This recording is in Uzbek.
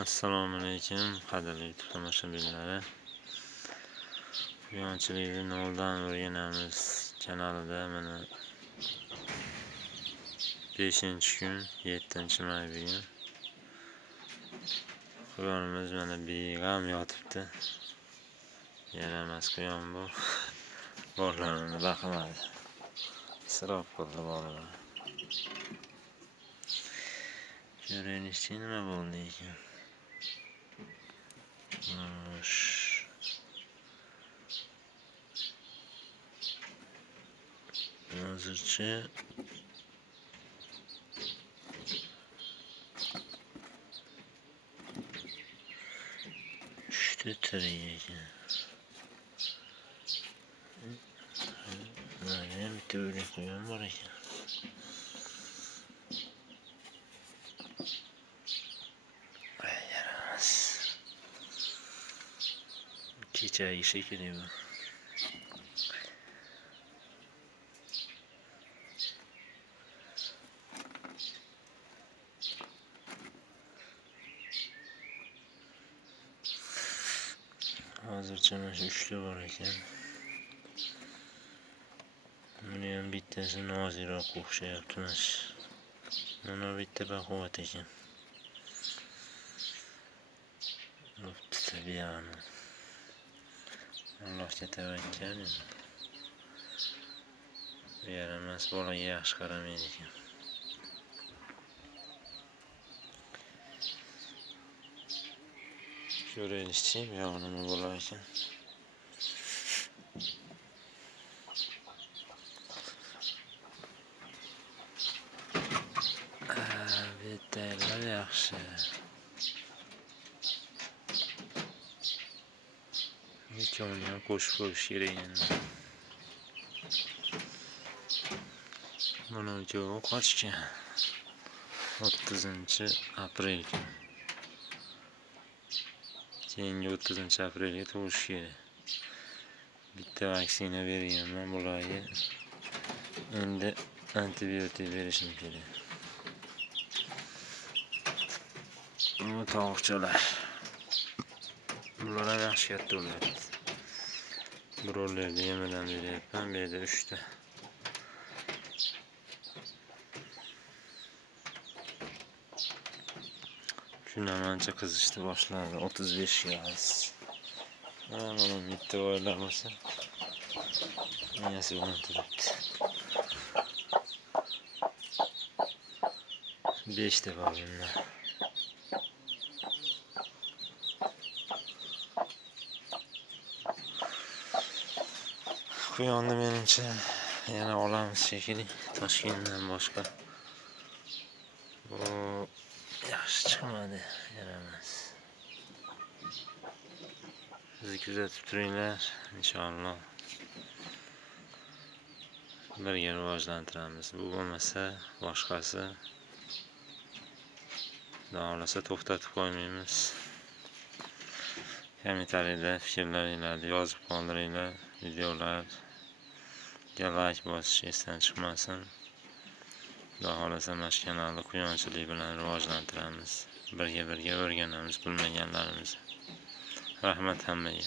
Assalomu alaykum qadrli YouTube tomoshabinlari. Quyonchilikni noldan o'rganamiz kanalida mana 5-kun 7-may bugun. Quyonimiz mana beg'am yotibdi. Yaramas quyon bu. Borlarini baqmadi. Isrof qildi bolalar. Ko'rinishchi nima bo'ldi ekan? Hozircha uchta tirik ekan. Mana bitta o'lik quyon bor ekan. Yaramas. Kechagi shekilli bu. Hozircha mana shu 3ta bor ekan. Buni ham bittasi noziroq o'xshayapti mana. Mana bitta baquvvat ekan. Bo'pti tabiiyani. Allohga tavakkal. Yaramas bolaga yaxshi qaramaydi ekan. Ko'rinishchi yo'q nima bo'lar ekan. Detaylar yaxshi. Ikkovini ham qo'shib qo'yish kerak endi. Mana ikkovi qochgan. 30-aprel. Keyingi 30-aprelga tug'ish kerak. Bitta vaksina berganman bularga. Endi antibiotik berishim kerak. Bu tovuqchalar. Bular ham yaxshi katta bo'ladi. Birovlarga yemadan beryapman, bu yerda 3 ta. Shundan ancha qizishdi boshladi 35 ga. Mana bitta o'ylar bo'lsa. Miyasi bilan turibdi. 5 ta bor bunda. Quyonni menimcha yana olamiz shekilli. Toshkentdan boshqa. Bu yaxshi chiqmadi, yaramas. Siz kuzatib turinglar, inshaalloh. Birga rivojlantiramiz. Bu bo'lmasa boshqasi davlasa to'xtatib qo'ymaymiz. Kommentariyada fikrlaringizni yozib qoldiringlar. Videolarga like bosish esdan chiqmasin. Xudo xolasa mana shu kanalni quyonchilik bilan rivojlantiramiz. Birga o'rganamiz bilmaganlarimizni. Rahmat hammaga.